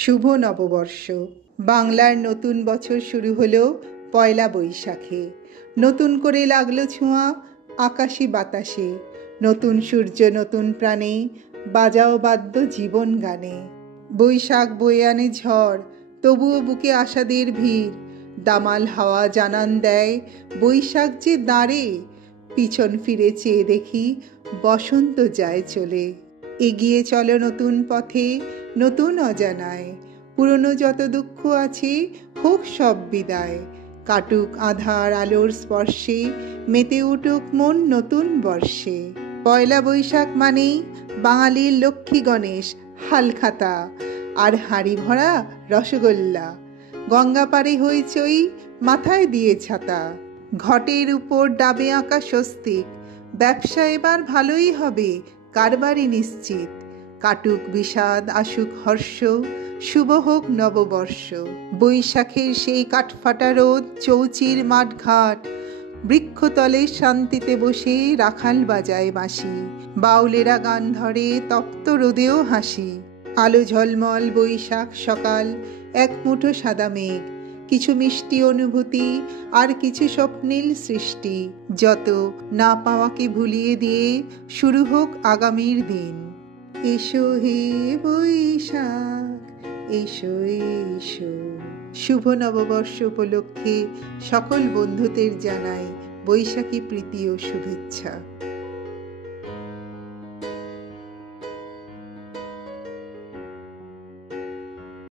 শুভ নববর্ষ। বাংলার নতুন বছর শুরু হলো পয়লা বৈশাখে। নতুন করে লাগলো ছোঁয়া আকাশে বাতাসে। নতুন সূর্য নতুন প্রাণে, বাজাও বাদ্য জীবন গানে। বৈশাখ বয়ে আনে ঝড়, তবুও বুকে আশাদের ভিড়। দামাল হাওয়া জানান দেয় বৈশাখ যে দাঁড়ে। পিছন ফিরে চেয়ে দেখি বসন্ত যায় চলে। এগিয়ে চলো নতুন পথে, নতুন অজানায়। পুরনো যত দুঃখ আছে হোক সব বিদায়। কাটুক আধার আলোর স্পর্শে, মেতে উঠুক মন নতুন বর্ষে। পয়লা বৈশাখ মানেই বাঙালির লক্ষ্মী গণেশ হালখাতা আর হাঁড়ি ভরা রসগোল্লা। গঙ্গা পারে হইচই, মাথায় দিয়ে ছাতা। ঘটের উপর ডাবে আঁকা স্বস্তিক। ব্যবসা এবার ভালোই হবে, কারবারই নিশ্চিত। কাটুক বিষাদ আসুক হর্ষ, শুভ হোক নববর্ষ। বৈশাখের সেই কাঠফাটা রোদ, চৌচির মাঠঘাট। বৃক্ষতলে শান্তিতে বসে রাখাল বাজায় বাঁশি। বাউলেরা গান ধরে, তপ্ত রোদেও হাসি। আলো ঝলমল বৈশাখ সকাল, এক মুঠো সাদা মেঘ। কিছু মিষ্টি অনুভূতি আর কিছু স্বপ্নীল সৃষ্টি। যত না পাওয়াকে ভুলিয়ে দিয়ে শুরু হোক আগামীর দিন। এসো হে বৈশাখ, এসো এসো। শুভ নববর্ষ উপলক্ষে সকল বন্ধুদের জানাই বৈশাখী প্রীতি ও শুভেচ্ছা।